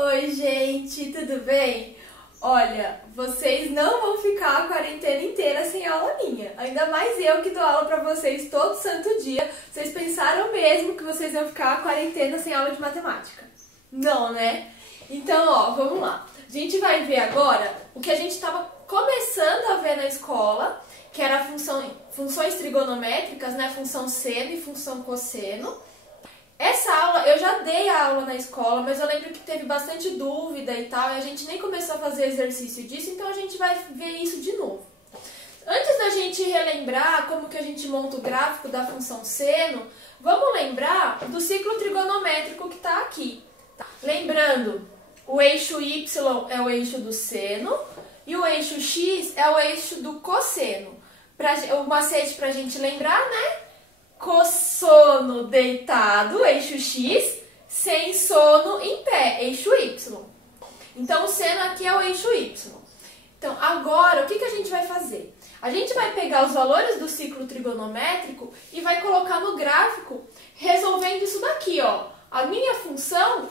Oi, gente, tudo bem? Olha, vocês não vão ficar a quarentena inteira sem aula minha. Ainda mais eu que dou aula pra vocês todo santo dia. Vocês pensaram mesmo que vocês iam ficar a quarentena sem aula de matemática? Não, né? Então, ó, vamos lá. A gente vai ver agora o que a gente estava começando a ver na escola, que era funções trigonométricas, né? Função seno e função cosseno. Essa aula, eu já dei a aula na escola, mas eu lembro que teve bastante dúvida e tal, e a gente nem começou a fazer exercício disso, então a gente vai ver isso de novo. Antes da gente relembrar como que a gente monta o gráfico da função seno, vamos lembrar do ciclo trigonométrico que está aqui. Lembrando, o eixo Y é o eixo do seno e o eixo X é o eixo do cosseno. O macete para a gente lembrar, né? Cossono deitado, eixo X, sem sono em pé, eixo Y. Então, o seno aqui é o eixo Y. Então, agora, o que a gente vai fazer? A gente vai pegar os valores do ciclo trigonométrico e vai colocar no gráfico, resolvendo isso daqui, ó. A minha função,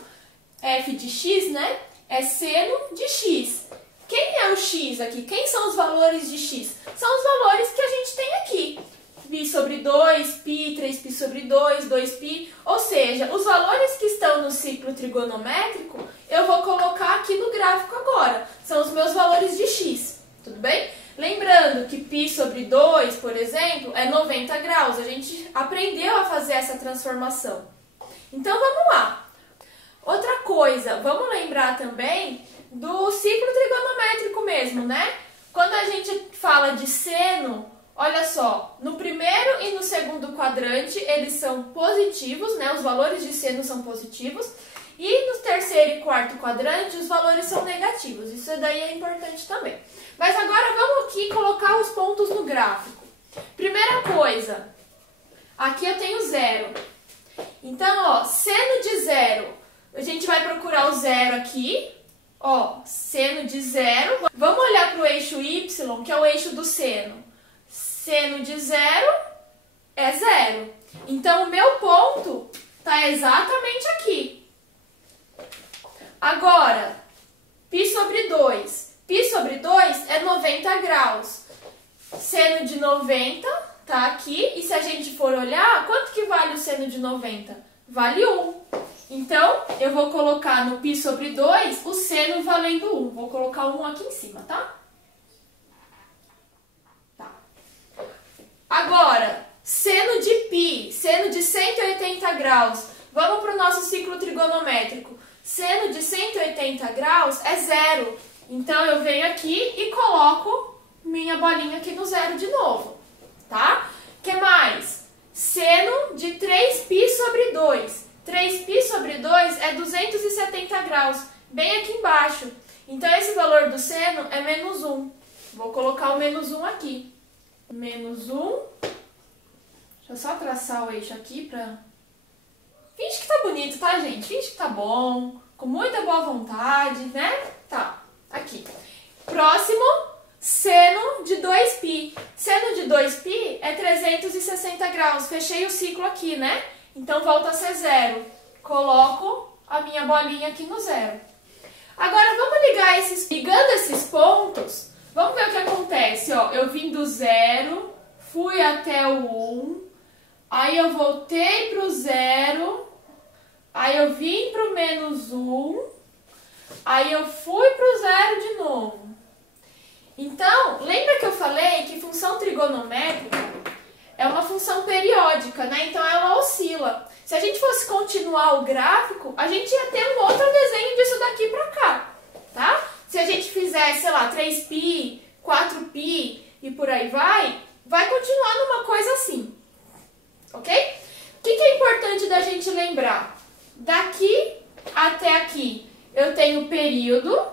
f de x, né, é seno de x. Quem é o x aqui? Quem são os valores de x? São os valores que a gente tem aqui. Π sobre 2, π, 3π sobre 2, 2π, ou seja, os valores que estão no ciclo trigonométrico, eu vou colocar aqui no gráfico agora. São os meus valores de x, tudo bem? Lembrando que π sobre 2, por exemplo, é 90 graus. A gente aprendeu a fazer essa transformação. Então, vamos lá. Outra coisa, vamos lembrar também do ciclo trigonométrico mesmo, né? Quando a gente fala de seno, olha só, no primeiro e no segundo quadrante eles são positivos, né? Os valores de seno são positivos. E no terceiro e quarto quadrante os valores são negativos. Isso daí é importante também. Mas agora vamos aqui colocar os pontos no gráfico. Primeira coisa, aqui eu tenho zero. Então, ó, seno de zero, a gente vai procurar o zero aqui. Ó, seno de zero. Vamos olhar para o eixo Y, que é o eixo do seno. Seno de zero é zero. Então, o meu ponto está exatamente aqui. Agora, π sobre 2. π sobre 2 é 90 graus. Seno de 90 está aqui. E se a gente for olhar, quanto que vale o seno de 90? Vale 1. Então, eu vou colocar no π sobre 2 o seno valendo 1. Vou colocar 1 aqui em cima, tá? Agora, seno de π, seno de 180 graus. Vamos para o nosso ciclo trigonométrico. Seno de 180 graus é zero. Então, eu venho aqui e coloco minha bolinha aqui no zero de novo, tá? O que mais? Seno de 3π sobre 2. 3π sobre 2 é 270 graus, bem aqui embaixo. Então, esse valor do seno é menos 1. Vou colocar o menos 1 aqui. Menos 1. Deixa eu só traçar o eixo aqui pra... Finge que tá bonito, tá, gente? Finge que tá bom, com muita boa vontade, né? Tá, aqui. Próximo, seno de 2π. Seno de 2π é 360 graus. Fechei o ciclo aqui, né? Então, volta a ser zero. Coloco a minha bolinha aqui no zero. Agora, vamos ligando esses pontos. Vamos ver o que acontece, ó. Eu vim do zero, fui até o 1, aí eu voltei para o zero, aí eu vim para o menos 1, aí eu fui para o zero de novo. Então, lembra que eu falei que função trigonométrica é uma função periódica, né? Então, ela oscila. Se a gente fosse continuar o gráfico, a gente ia ter um outro desenho disso daqui para cá, tá? Se a gente fizer, sei lá, 3π, 4π e por aí vai continuar numa coisa assim, ok? O que é importante da gente lembrar? Daqui até aqui eu tenho o período,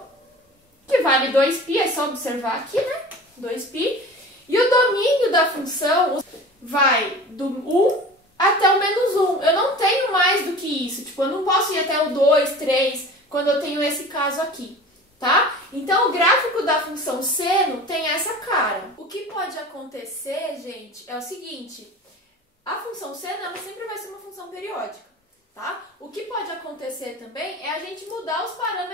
que vale 2π, é só observar aqui, né? 2π. E o domínio da função vai do 1 até o menos 1. Eu não tenho mais do que isso, tipo, eu não posso ir até o 2, 3, quando eu tenho esse caso aqui. Tá? Então, o gráfico da função seno tem essa cara. O que pode acontecer, gente, é o seguinte. A função seno, ela sempre vai ser uma função periódica, tá? O que pode acontecer também é a gente mudar os parâmetros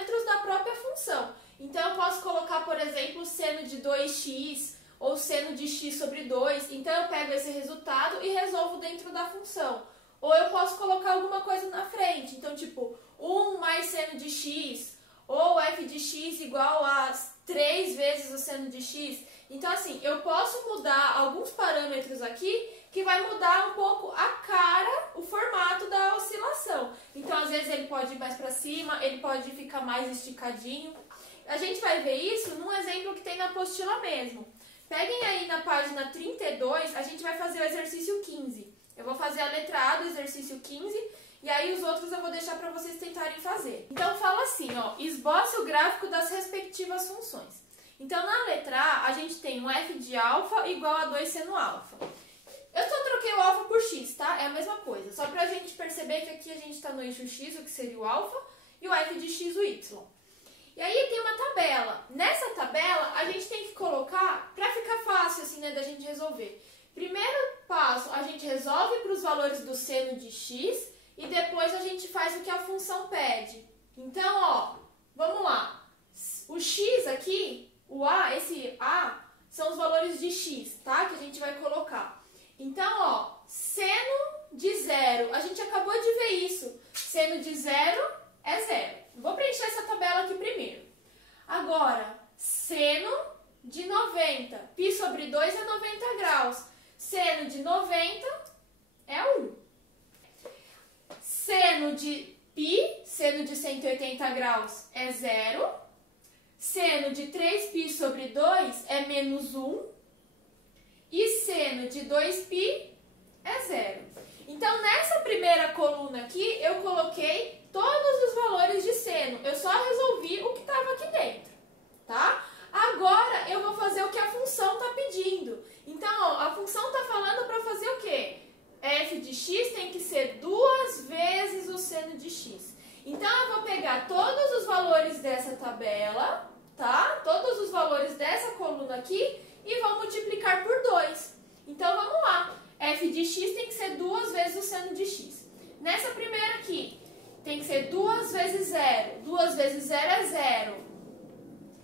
posso colocar, por exemplo, seno de 2x ou seno de x sobre 2. Então, eu pego esse resultado e resolvo dentro da função. Ou eu posso colocar alguma coisa na frente. Então, tipo, 1 mais seno de x, ou f de x igual a 3 vezes o seno de x. Então, assim, eu posso mudar alguns parâmetros aqui que vai mudar um pouco a cara, o formato da oscilação. Então, às vezes ele pode ir mais para cima, ele pode ficar mais esticadinho. A gente vai ver isso num exemplo que tem na apostila mesmo. Peguem aí na página 32, a gente vai fazer o exercício 15. Eu vou fazer a letra A do exercício 15 e aí os outros eu vou deixar para vocês tentarem fazer. Então fala assim, ó, esboce o gráfico das respectivas funções. Então na letra A, a gente tem um f de alfa igual a 2 seno alfa. Eu só troquei o alfa por x, tá? É a mesma coisa, só pra gente perceber que aqui a gente está no eixo x, o que seria o alfa, e o f de x, o y. E aí tem uma tabela. Nessa tabela, a gente tem que colocar, pra ficar fácil assim, né, da gente resolver. Primeiro passo, a gente resolve para os valores do seno de x e depois a gente faz o que a função pede. Então, ó, vamos lá. O x aqui, o a, esse a, são os valores de x, tá? Que a gente vai colocar. Então, ó, seno de zero, a gente acabou de ver isso. Seno de zero é zero. Vou preencher essa tabela aqui primeiro. Agora, seno de 90, π sobre 2 é 90 graus. Seno de 90 é 1. Seno de π, seno de 180 graus, é 0. Seno de 3π sobre 2 é menos 1. E seno de 2π é 0. Então, nessa primeira coluna aqui, eu coloquei todos os valores de seno. Eu só resolvi o que estava aqui dentro, tá? Agora, eu vou fazer o que a função está pedindo. Então, ó, a função está falando para fazer o quê? F de x tem que ser 2 vezes o seno de x. Então, eu vou pegar todos os valores dessa tabela, tá? Todos os valores dessa coluna aqui e vou multiplicar por 2. Então, vamos lá. F de x tem que ser 2 vezes o seno de x. Nessa primeira aqui, tem que ser 2 vezes 0. 2 vezes 0 é 0.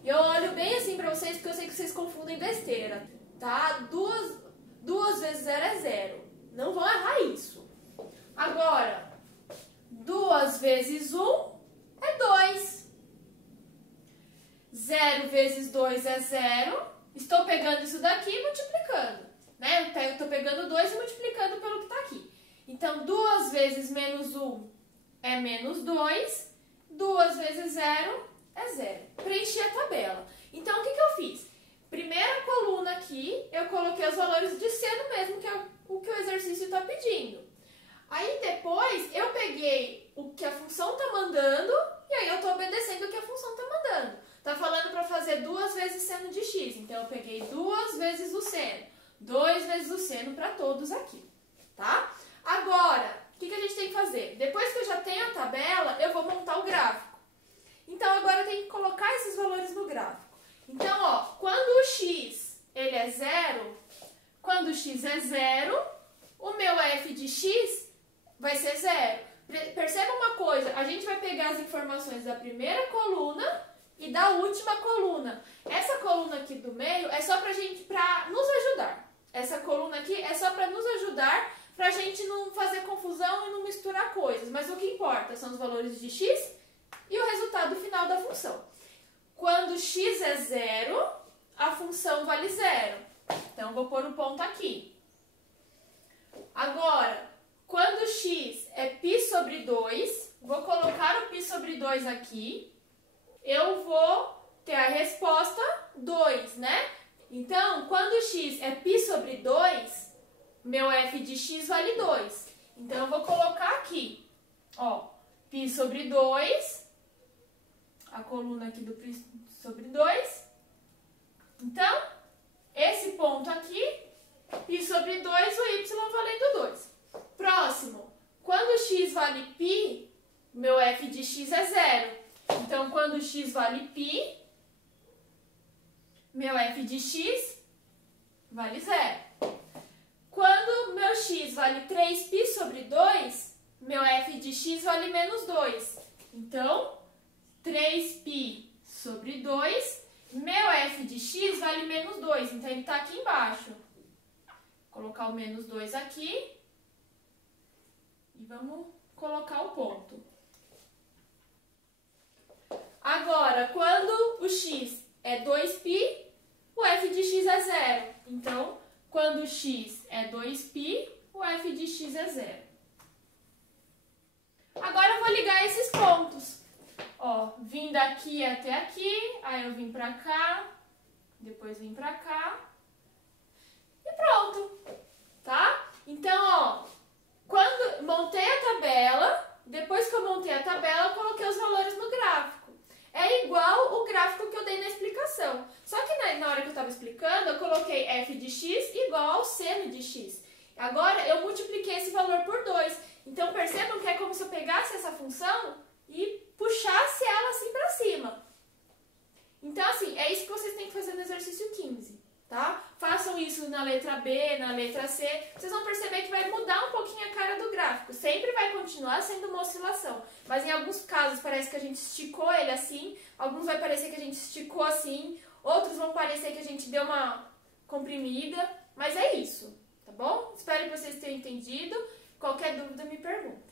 Eu olho bem assim pra vocês, porque eu sei que vocês confundem besteira, tá? 2 vezes 0 é 0. Não vão errar isso. Agora, 2 vezes 1 é 2. 0 vezes 2 é 0. Estou pegando isso daqui e multiplicando, né? Estou pegando 2 e multiplicando pelo que está aqui. Então, 2 vezes menos 1 é menos 2. 2 vezes 0 é 0. Preenchi a tabela. Então, o que eu fiz? Primeira coluna aqui, eu coloquei os valores de seno mesmo, que é o que o exercício está pedindo. Aí, depois, eu peguei o que a função está mandando e aí eu estou obedecendo o que a função está mandando. Está falando para fazer 2 vezes seno de x. Então, eu peguei 2 vezes o seno. 2 vezes o seno para todos aqui, tá? Agora, o que a gente tem que fazer? Depois que eu já tenho a tabela, eu vou montar o gráfico. Então, agora eu tenho que colocar esses valores no gráfico. Então, ó, quando o x ele é 0, quando o x é 0, o meu f de x vai ser 0. Perceba uma coisa, a gente vai pegar as informações da primeira coluna e da última coluna. Essa coluna aqui do meio é só pra nos ajudar. Essa coluna aqui é só para nos ajudar, pra gente não fazer confusão e não misturar coisas. Mas o que importa são os valores de x e o resultado final da função. Quando x é 0, a função vale 0. Então, vou pôr um ponto aqui. Agora, quando x é π sobre 2, vou colocar o π sobre 2 aqui, eu vou ter a resposta 2, né? Então, quando x é π sobre 2, meu f de x vale 2. Então, eu vou colocar aqui, ó, π sobre 2, a coluna aqui do π sobre 2. Então, esse ponto aqui, π sobre 2, o y valendo 2. Próximo, quando x vale π, meu f de x é 0. Então, quando x vale π, meu f de x vale 0. Quando meu x vale 3π sobre 2, meu f de x vale menos 2. Então, 3π sobre 2, Meu f de x vale menos 2, então ele está aqui embaixo. Vou colocar o menos 2 aqui. E vamos colocar o ponto. Agora, quando o x é 2π, o f de x é 0. Então, quando o x é 2π, o f de x é 0. Agora eu vou ligar esses pontos. Ó, vim daqui até aqui, aí eu vim pra cá, depois vim pra cá e pronto, tá? Então, ó, quando montei a tabela, depois que eu montei a tabela, eu coloquei os valores no gráfico. É igual o gráfico que eu dei na explicação. Só que na hora que eu estava explicando, eu coloquei f de x igual ao seno de x. Agora, eu multipliquei esse valor por 2. Então, percebam que é como se eu pegasse essa função e puxasse ela assim pra cima. Então, assim, é isso que vocês têm que fazer no exercício 15, tá? Façam isso na letra B, na letra C. Vocês vão perceber que vai mudar um pouquinho a cara do gráfico. Sempre vai continuar sendo uma oscilação. Mas em alguns casos parece que a gente esticou ele assim, alguns vai parecer que a gente esticou assim, outros vão parecer que a gente deu uma comprimida. Mas é isso, tá bom? Espero que vocês tenham entendido. Qualquer dúvida me perguntem.